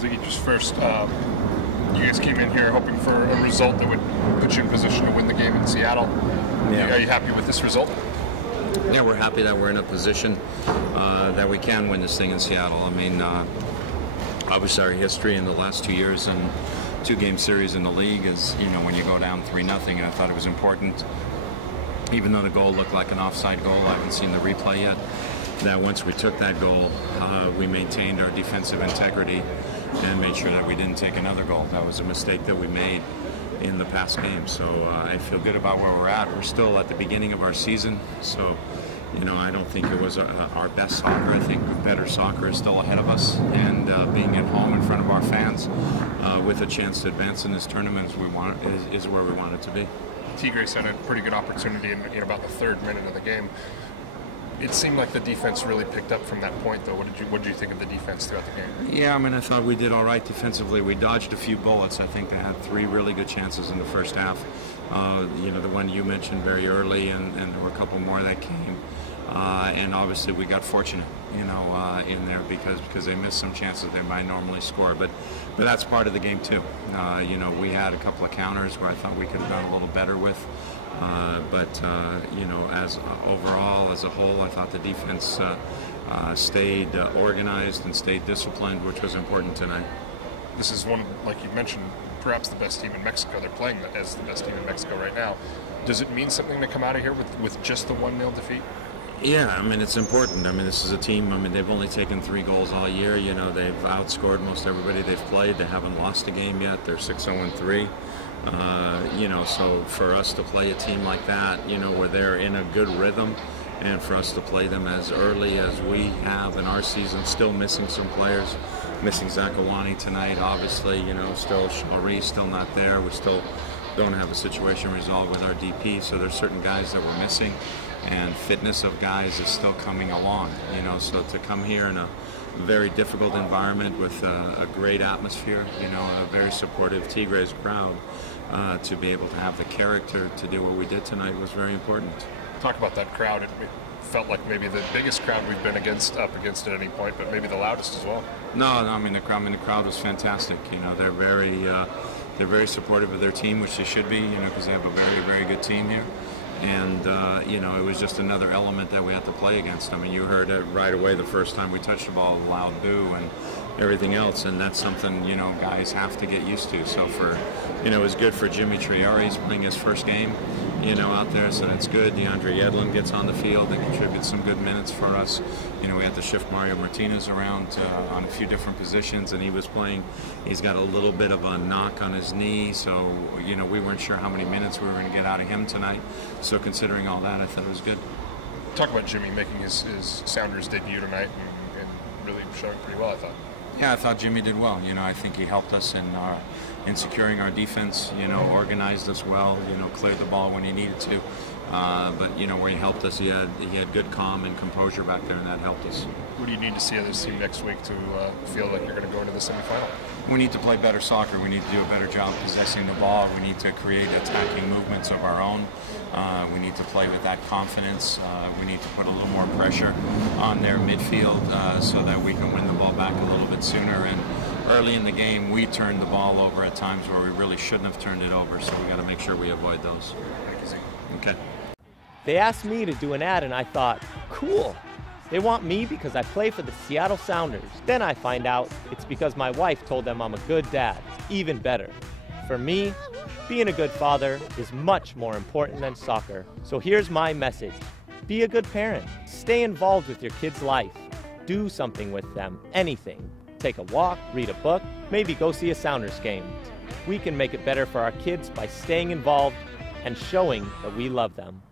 Sigi, just first, you guys came in here hoping for a result that would put you in position to win the game in Seattle. Yeah. Are you happy with this result? Yeah, we're happy that we're in a position that we can win this thing in Seattle. I mean, obviously our history in the last 2 years and two-game series in the league is, when you go down 3-0, and I thought it was important, even though the goal looked like an offside goal, I haven't seen the replay yet, that once we took that goal, we maintained our defensive integrity and made sure that we didn't take another goal. That was a mistake that we made in the past game. So I feel good about where we're at. We're still at the beginning of our season, so I don't think it was our best soccer. I think better soccer is still ahead of us, and being at home in front of our fans with a chance to advance in this tournament is where we want it to be. Tigres had a pretty good opportunity in about the third minute of the game. It seemed like the defense really picked up from that point, though. What did you think of the defense throughout the game? Yeah, I mean, I thought we did all right defensively. We dodged a few bullets. I think they had 3 really good chances in the first half. The one you mentioned very early, and there were a couple more that came. And obviously we got fortunate, in there because they missed some chances they might normally score. But that's part of the game too. We had a couple of counters where I thought we could have done a little better with. As overall, as a whole, I thought the defense stayed organized and stayed disciplined, which was important tonight. This is one, like you mentioned, perhaps the best team in Mexico. They're playing as the best team in Mexico right now. Does it mean something to come out of here with just the 1-0 defeat? Yeah, I mean, it's important. I mean, this is a team, they've only taken 3 goals all year. They've outscored most everybody they've played. They haven't lost a game yet. They're 6-0-3. So for us to play a team like that, where they're in a good rhythm, and for us to play them as early as we have in our season, still missing some players, missing Zakawani tonight, obviously, still Shari still not there. We still don't have a situation resolved with our DP, so there's certain guys that we're missing, and fitness of guys is still coming along, so to come here in a very difficult environment with a great atmosphere, a very supportive Tigres crowd, to be able to have the character to do what we did tonight was very important. Talk about that crowd. It felt like maybe the biggest crowd we've been up against at any point, but maybe the loudest as well. No, I mean the crowd was fantastic. They're very supportive of their team, which they should be, because they have a very, very good team here. And, it was just another element that we had to play against. I mean, you heard it right away the first time we touched the ball, loud boo and everything else, and that's something, guys have to get used to. So it was good for Jimmy Traore. He's playing his first game, out there, so that's good. DeAndre Yedlin gets on the field and contributes some good minutes for us. We had to shift Mario Martinez around on a few different positions, and he was playing. He's got a little bit of a knock on his knee, so, we weren't sure how many minutes we were going to get out of him tonight. So considering all that, I thought it was good. Talk about Jimmy making his Sounders debut tonight and really showing pretty well, I thought. Yeah, I thought Jimmy did well. I think he helped us in securing our defense, organized us well, cleared the ball when he needed to. But where he helped us, he had good calm and composure back there, and that helped us. What do you need to see of this team next week to feel like you're going to go into the semifinal? We need to play better soccer. We need to do a better job possessing the ball. We need to create attacking movements of our own. We need to play with that confidence. We need to put a little more pressure on their midfield so that we can win the ball back a little bit sooner. And early in the game, we turned the ball over at times where we really shouldn't have turned it over, so we got to make sure we avoid those. Okay. They asked me to do an ad, and I thought, cool. They want me because I play for the Seattle Sounders. Then I find out it's because my wife told them I'm a good dad. Even better. For me, being a good father is much more important than soccer. So here's my message. Be a good parent. Stay involved with your kid's life. Do something with them. Anything. Take a walk, read a book, maybe go see a Sounders game. We can make it better for our kids by staying involved and showing that we love them.